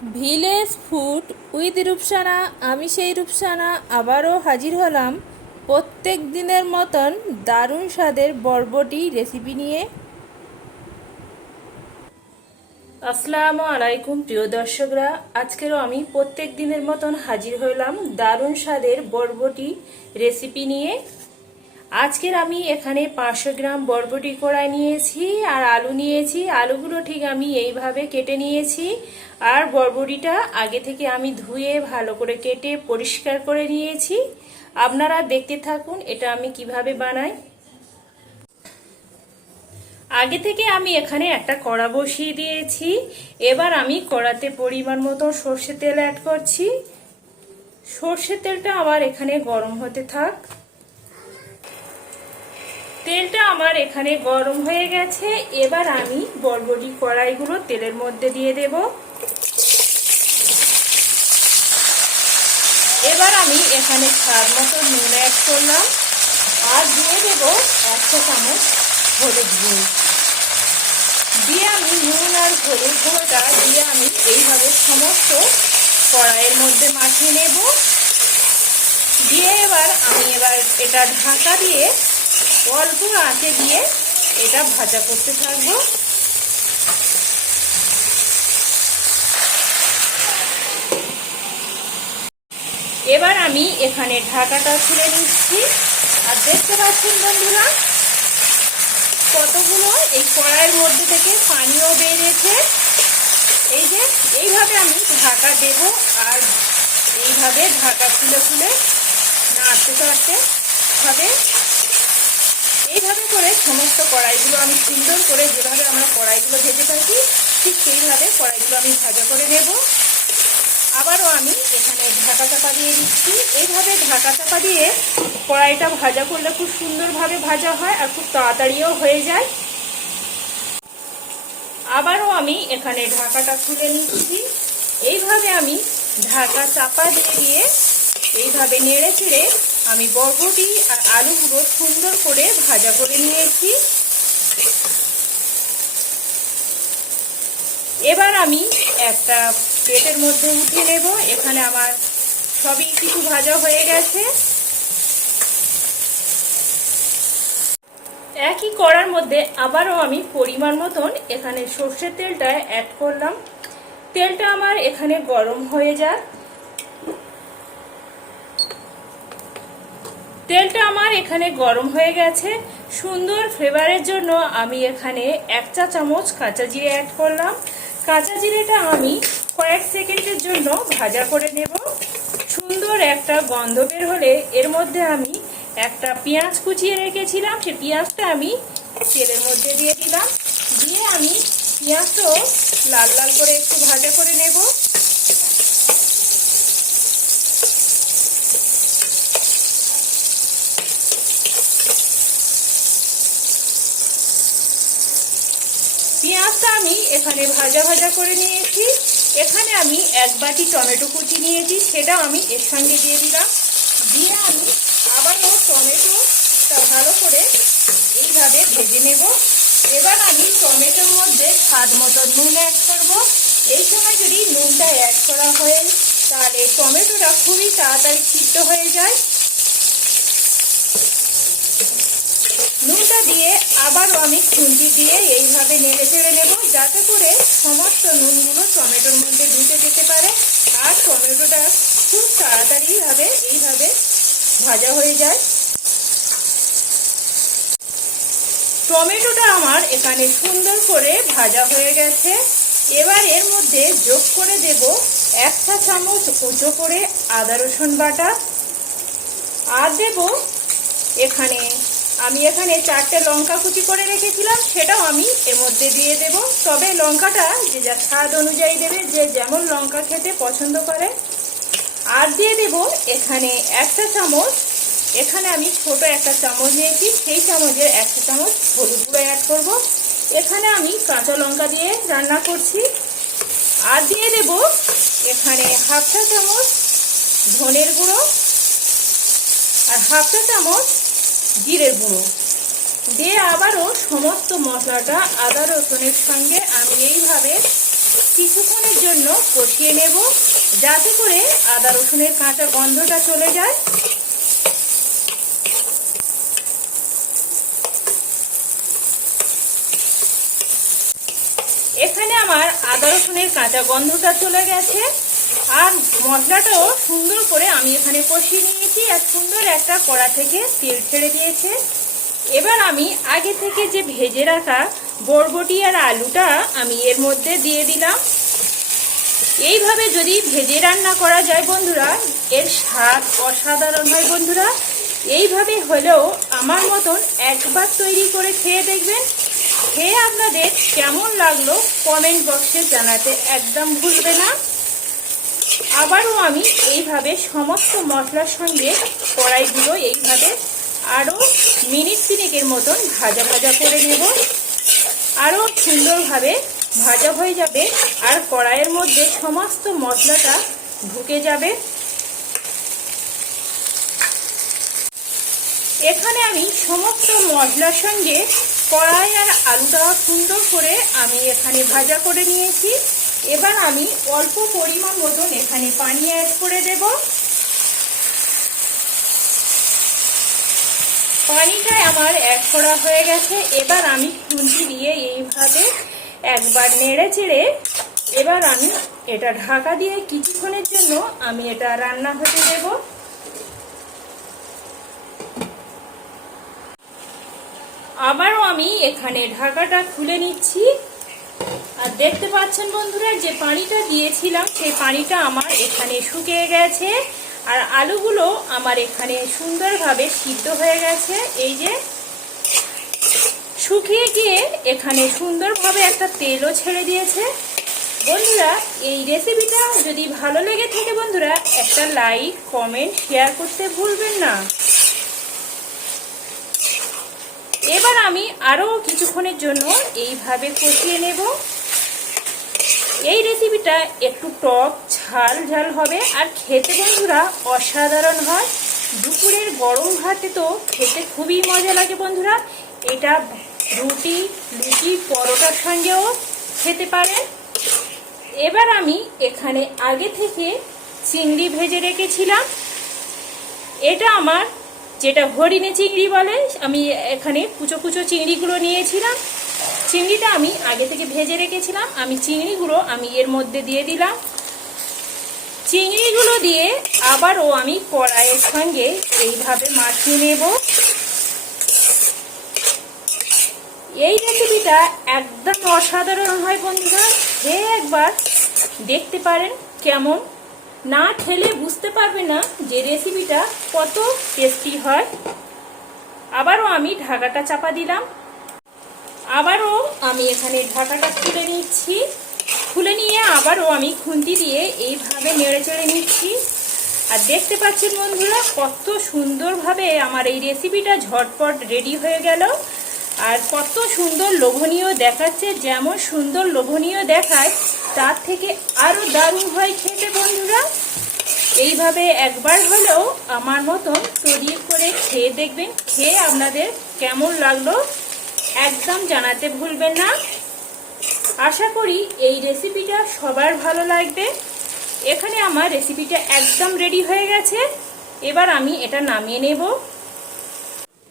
Village food with Rupsana, আমি সেই রূপসানা আবারও হাজির হলাম প্রত্যেক দিনের মতন দারুণ স্বাদের বরবটি রেসিপি নিয়ে। আসসালামু আলাইকুম প্রিয় দর্শকরা, আজকেরও আমি প্রত্যেক দিনের মতন হাজির হলাম দারুণ স্বাদের বরবটি রেসিপি নিয়ে। আজকের আমি এখানে পাঁচশো গ্রাম বরবটি কড়াই নিয়েছি আর আলু নিয়েছি। আলুগুলো ঠিক আমি এইভাবে কেটে নিয়েছি। আর বরবটিটা আগে থেকে আমি ধুয়ে ভালো করে কেটে পরিষ্কার করে নিয়েছি। আপনারা দেখতে থাকুন এটা আমি কীভাবে বানাই। আগে থেকে আমি এখানে একটা কড়া বসিয়ে দিয়েছি। এবার আমি কড়াতে পরিমাণ মতো সর্ষে তেল অ্যাড করছি। সর্ষে তেলটা আমার এখানে গরম হতে থাক। তেলটা আমার এখানে গরম হয়ে গেছে। এবার আমি বরবটি কড়াইগুলো তেলের মধ্যে দিয়ে দেব। এবার আমি এখানে স্বাদ মতো নুন অ্যাড করলাম। আর দিয়ে দেব একটা চামচ হলুদ গুঁড়ো। দিয়ে আমি নুন আর হলুদ গুঁড়োটা দিয়ে আমি এইভাবে সমস্ত কড়াইয়ের মধ্যে মাখিয়ে নেব। দিয়ে এবার আমি এবার এটা ঢাকা দিয়ে অল্প আঁচে দিয়ে এটা ভাজা করতে থাকব। এবার আমি এখানে ঢাকাটা খুলে নিচ্ছি। আর দেখতে পাচ্ছেন বন্ধুরা, কতগুলো এই কড়াইয়ের মধ্যে থেকে পানিও বেরিয়েছে এই যে, এইভাবে আমি ঢাকা দেব আর এইভাবে ঢাকা খুলে খুলে নাড়তে চাড়তে হবে। এইভাবে করে সমস্ত কড়াইগুলো আমি সুন্দর করে যেভাবে আমরা কড়াইগুলো ভেজে থাকি, ঠিক সেইভাবে কড়াইগুলো আমি ভাজা করে নেব। আবারও আমি এখানে ঢাকা চাপা দিয়ে দিচ্ছি। এইভাবে ঢাকা চাপা দিয়ে কড়াইটা ভাজা করলে খুব সুন্দরভাবে ভাজা হয় আর খুব তাড়াতাড়িও হয়ে যায়। আবারও আমি এখানে ঢাকাটা খুলে নিচ্ছি। এইভাবে আমি ঢাকা চাপা দিয়ে দিয়ে এইভাবে নেড়ে চেড়ে আমি বরবটি আর আলুগুলো সুন্দর করে ভাজা করে নিয়েছি। এবার আমি একটা প্লেটের মধ্যে উঠিয়ে নেব। এখানে আমার সবই কিছু ভাজা হয়ে গেছে। একই কড়ার মধ্যে আবারও আমি পরিমাণ মতন এখানে সর্ষের তেলটা অ্যাড করলাম। তেলটা আমার এখানে গরম হয়ে যায় তেলটা আমার এখানে গরম হয়ে গেছে। সুন্দর ফ্লেভারের জন্য আমি এখানে এক চা চামচ কাঁচা জিরে অ্যাড করলাম। কাঁচা জিরেটা আমি কয়েক সেকেন্ডের জন্য ভাজা করে নেব। সুন্দর একটা গন্ধ বের হলে এর মধ্যে আমি একটা পেঁয়াজ কুচিয়ে রেখেছিলাম। সে পেঁয়াজটা আমি তেলের মধ্যে দিয়ে দিলাম। দিয়ে আমি পেঁয়াজটাও লাল লাল করে একটু ভাজা করে নেব। পেঁয়াজটা আমি এখানে ভাজা ভাজা করে নিয়েছি। এখানে আমি এক বাটি টমেটো কুচি নিয়েছি সেটা আমি এর সঙ্গে দিয়ে দিলাম। দিয়ে আমি আবারও টমেটোটা ভালো করে এইভাবে ভেজে নেব। এবার আমি টমেটোর মধ্যে স্বাদ মতো নুন অ্যাড করব। এই সময় যদি নুনটা অ্যাড করা হয়, তাহলে টমেটোটা খুবই তাড়াতাড়ি সিদ্ধ হয়ে যায়। নুনটা দিয়ে আবারও আমি খুন্তি দিয়ে এইভাবে নেড়ে চেড়ে নেব, যাতে করে সমস্ত নুনগুলো টমেটোর মধ্যে ঢুকে যেতে পারে। আর টমেটোটা খুব তাড়াতাড়িভাবে এইভাবে ভাজা হয়ে যায়। টমেটোটা আমার এখানে সুন্দর করে ভাজা হয়ে গেছে। এবার এর মধ্যে যোগ করে দেব এক চা চামচ উঁচো করে আদা রসুন বাটা। আর দেব এখানে আমি এখানে চারটে লঙ্কা কুচি করে রেখেছিলাম, সেটাও আমি এর মধ্যে দিয়ে দেব। তবে লঙ্কাটা যে যা স্বাদ অনুযায়ী দেবে, যে যেমন লঙ্কা খেতে পছন্দ করে। আর দিয়ে দেব এখানে একটা চামচ, এখানে আমি ছোট একটা চামচ নিয়েছি, সেই চামচের একটা চামচ হলুদ গুঁড়ো অ্যাড করব। এখানে আমি কাঁচা লঙ্কা দিয়ে রান্না করছি। আর দিয়ে দেব এখানে হাফ চা চামচ ধনের গুঁড়ো। আর হাফ চা চামচ জিরের গুঁড়ো। দিয়ে আবারও সমস্ত মশলাটা আদা রসুনের সঙ্গে আমি এইভাবে কিছুক্ষণের জন্য কষিয়ে নেব, যাতে করে আদা রসুনের কাঁচা গন্ধটা চলে যায়। এখানে আমার আদা রসুনের কাঁচা গন্ধটা চলে গেছে। আর মশলাটাও সুন্দর করে আমি এখানে কষিয়ে নিয়েছি। আর সুন্দর একটা কড়া থেকে তেল ছেড়ে দিয়েছে। এবার আমি আগে থেকে যে ভেজে রাখা বরবটি আর আলুটা আমি এর মধ্যে দিয়ে দিলাম। এইভাবে যদি ভেজে রান্না করা যায় বন্ধুরা, এর স্বাদ অসাধারণ হয় বন্ধুরা। এইভাবে হলেও আমার মতন একবার তৈরি করে খেয়ে দেখবেন। খেয়ে আপনাদের কেমন লাগল কমেন্ট বক্সে জানাতে একদম ভুলবে না। আবারও আমি এইভাবে সমস্ত মশলার সঙ্গে কড়াইগুলো এইভাবে আরও মিনিট তিনেকের মতন ভাজা ভাজা করে নেব। আরও সুন্দরভাবে ভাজা হয়ে যাবে আর কড়াইয়ের মধ্যে সমস্ত মশলাটা ঢুকে যাবে। এখানে আমি সমস্ত মশলার সঙ্গে কড়াই আর আলুটা সুন্দর করে আমি এখানে ভাজা করে নিয়েছি। এবার আমি অল্প পরিমাণ মতন এখানে পানি অ্যাড করে দেব। পানিটা আমার অ্যাড করা হয়ে গেছে। এবার আমি খুঁজি দিয়ে এইভাবে একবার নেড়ে চেড়ে এবার আমি এটা ঢাকা দিয়ে কিছুক্ষণের জন্য আমি এটা রান্না হতে দেবো। আবারও আমি এখানে ঢাকাটা খুলে নিচ্ছি। আর দেখতে পাচ্ছেন বন্ধুরা, যে পানিটা দিয়েছিলাম, সেই পানিটা আমার এখানে শুকিয়ে গেছে। আর আলুগুলো আমার এখানে সুন্দরভাবে সিদ্ধ হয়ে গেছে। এই যে শুকিয়ে গিয়ে এখানে সুন্দরভাবে একটা তেলও ছেড়ে দিয়েছে। বন্ধুরা, এই রেসিপিটা যদি ভালো লেগে থাকে বন্ধুরা, একটা লাইক কমেন্ট শেয়ার করতে ভুলবেন না। এবার আমি আরও কিছুক্ষণের জন্য এইভাবে কষিয়ে নেব। এই রেসিপিটা একটু টক, ঝাল ঝাল হবে। আর খেতে বন্ধুরা অসাধারণ হয়। দুপুরের গরম ভাতে তো খেতে খুবই মজা লাগে বন্ধুরা। এটা রুটি, লুচি, পরোটার সঙ্গেও খেতে পারেন এবার আমি এখানে আগে থেকে চিংড়ি ভেজে রেখেছিলাম। এটা আমার যেটা হরিণে চিংড়ি বলে, আমি এখানে কুচো কুচো চিংড়িগুলো নিয়েছিলাম। চিংড়িটা আমি আগে থেকে ভেজে রেখেছিলাম। আমি চিংড়িগুলো আমি এর মধ্যে দিয়ে দিলাম। চিংড়িগুলো দিয়ে আবারও আমি কড়াইয়ের সঙ্গে এইভাবে মাখিয়ে নেব। এই রেসিপিটা একদম অসাধারণ হয় বন্ধুরা। খেয়ে একবার দেখতে পারেন কেমন। না খেলে বুঝতে পারবে না যে রেসিপিটা কত টেস্টি হয়। আবারও আমি ঢাকাটা চাপা দিলাম। আবারও আমি এখানে ঢাকাটা খুলে নিচ্ছি। খুলে নিয়ে আবারও আমি খুন্তি দিয়ে এইভাবে নেড়ে চড়ে নিচ্ছি। আর দেখতে পাচ্ছেন বন্ধুরা, কত সুন্দরভাবে আমার এই রেসিপিটা ঝটপট রেডি হয়ে গেল। আর কত সুন্দর লোভনীয় দেখাচ্ছে, যেমন সুন্দর লোভনীয় দেখায়, তার থেকে আরও দারুণ হয় খেতে বন্ধুরা। এইভাবে একবার হলেও আমার মতন তৈরি করে খেয়ে দেখবেন, খেয়ে আপনাদের কেমন লাগল। একদম জানাতে ভুলবেন না। আশা করি এই রেসিপিটা সবার ভালো লাগবে। এখানে আমার রেসিপিটা একদম রেডি হয়ে গেছে। এবার আমি এটা নামিয়ে নেব।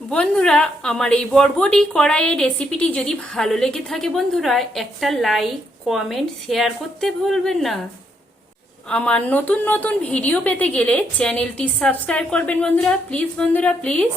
বন্ধুরা, আমার এই বরবটি কড়াইয়ের রেসিপিটি যদি ভালো লেগে থাকে বন্ধুরা, একটা লাইক কমেন্ট শেয়ার করতে ভুলবেন না। আমার নতুন নতুন ভিডিও পেতে গেলে চ্যানেলটি সাবস্ক্রাইব করবেন বন্ধুরা। প্লিজ বন্ধুরা প্লিজ